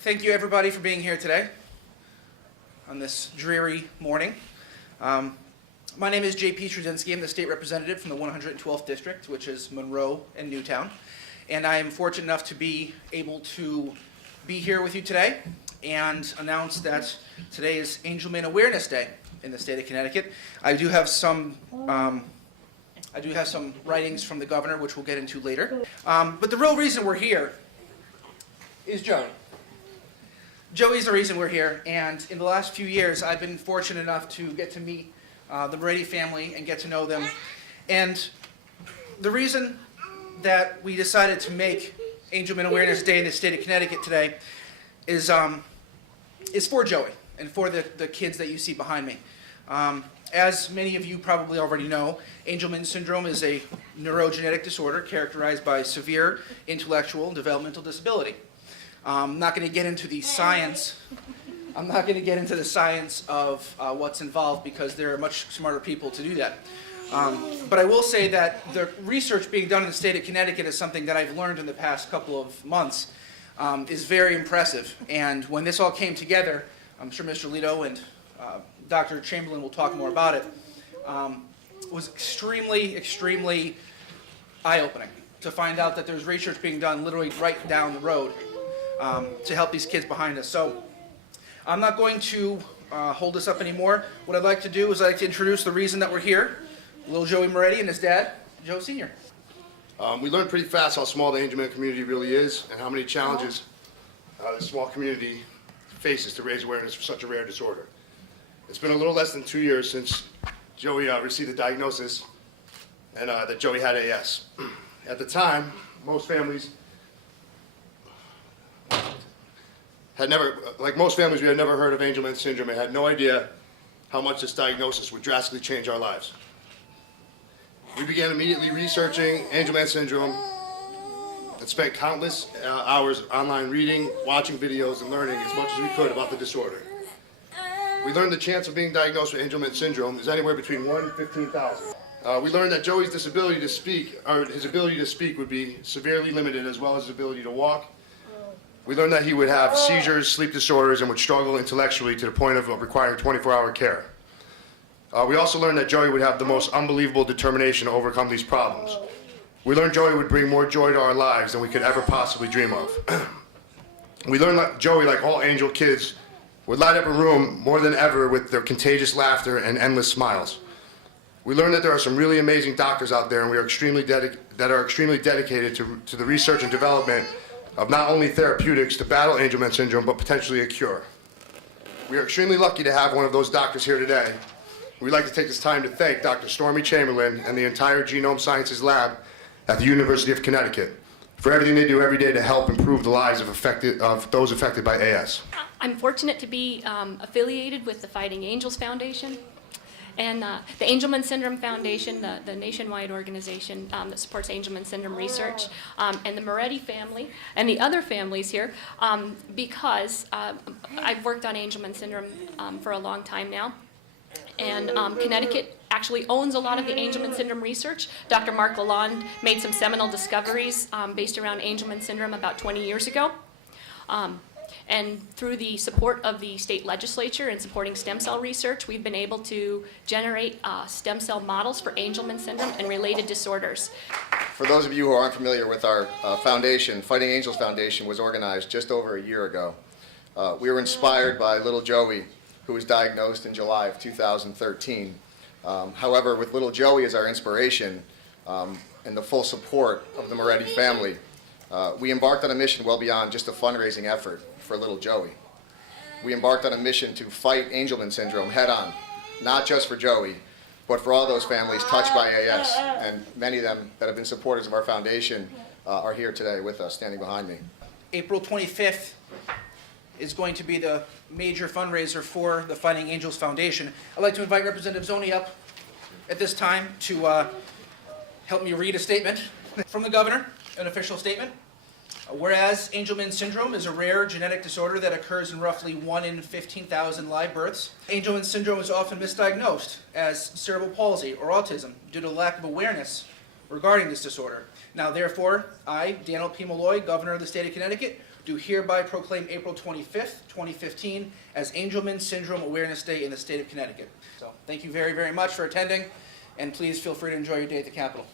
Thank you everybody for being here today on this dreary morning. My name is J.P. Sredzinski. I'm the state representative from the 112th District, which is Monroe and Newtown. And I am fortunate enough to be able to be here with you today and announce that today is Angelman Awareness Day in the state of Connecticut. I do have some writings from the governor, which we'll get into later. But the real reason we're here is Joey. Joey's the reason we're here, and in the last few years, I've been fortunate enough to get to meet the Moretti family and get to know them. And the reason that we decided to make Angelman Awareness Day in the state of Connecticut today is for Joey and for the kids that you see behind me. As many of you probably already know, Angelman Syndrome is a neuro-genetic disorder characterized by severe intellectual and developmental disability. I'm not going to get into the science. I'm not going to get into the science of what's involved because there are much smarter people to do that. But I will say that the research being done in the state of Connecticut is something that I've learned in the past couple of months is very impressive. And when this all came together, I'm sure Mr. Lito and Dr. Chamberlain will talk more about it, was extremely, extremely eye-opening to find out that there's research being done literally right down the road to help these kids behind us. So I'm not going to hold this up anymore. What I'd like to do is I'd like to introduce the reason that we're here, little Joey Moretti and his dad, Joe Sr. We learned pretty fast how small the Angelman community really is and how many challenges this small community faces to raise awareness for such a rare disorder. It's been a little less than 2 years since Joey received the diagnosis and that Joey had AS. At the time, most families had never, like most families, we had never heard of Angelman syndrome and had no idea how much this diagnosis would drastically change our lives. We began immediately researching Angelman syndrome and spent countless hours online reading, watching videos, and learning as much as we could about the disorder. We learned the chance of being diagnosed with Angelman syndrome is anywhere between 1 and 15,000. We learned that Joey's disability to speak, or his ability to speak, would be severely limited, as well as his ability to walk. We learned that he would have seizures, sleep disorders, and would struggle intellectually to the point of requiring 24-hour care. We also learned that Joey would have the most unbelievable determination to overcome these problems. We learned Joey would bring more joy to our lives than we could ever possibly dream of. We learned that Joey, like all angel kids, would light up a room more than ever with their contagious laughter and endless smiles. We learned that there are some really amazing doctors out there, and we are extremely dedicated to the research and development of not only therapeutics to battle Angelman syndrome, but potentially a cure. We are extremely lucky to have one of those doctors here today. We'd like to take this time to thank Dr. Stormy Chamberlain and the entire Genome Sciences Lab at the University of Connecticut for everything they do every day to help improve the lives of those affected by AS. I'm fortunate to be affiliated with the Fighting Angels Foundation. And the Angelman Syndrome Foundation, the nationwide organization that supports Angelman Syndrome research, and the Moretti family, and the other families here, because I've worked on Angelman Syndrome for a long time now. And Connecticut actually owns a lot of the Angelman Syndrome research. Dr. Mark Lalonde made some seminal discoveries based around Angelman Syndrome about 20 years ago. And through the support of the state legislature and supporting stem cell research, we've been able to generate stem cell models for Angelman syndrome and related disorders. For those of you who aren't familiar with our foundation, Fighting Angels Foundation was organized just over a year ago. We were inspired by little Joey, who was diagnosed in July of 2013. However, with little Joey as our inspiration and the full support of the Moretti family, we embarked on a mission well beyond just a fundraising effort for little Joey. We embarked on a mission to fight Angelman syndrome head on, not just for Joey, but for all those families touched by AS, and many of them that have been supporters of our foundation are here today with us, standing behind me. April 25th is going to be the major fundraiser for the Fighting Angels Foundation. I'd like to invite Representative Zoni up at this time to help me read a statement from the governor, an official statement. Whereas Angelman syndrome is a rare genetic disorder that occurs in roughly 1 in 15,000 live births, Angelman syndrome is often misdiagnosed as cerebral palsy or autism due to lack of awareness regarding this disorder. Now therefore, I, Daniel P. Malloy, Governor of the State of Connecticut, do hereby proclaim April 25th, 2015 as Angelman Syndrome Awareness Day in the State of Connecticut. So thank you very, very much for attending, and please feel free to enjoy your day at the Capitol.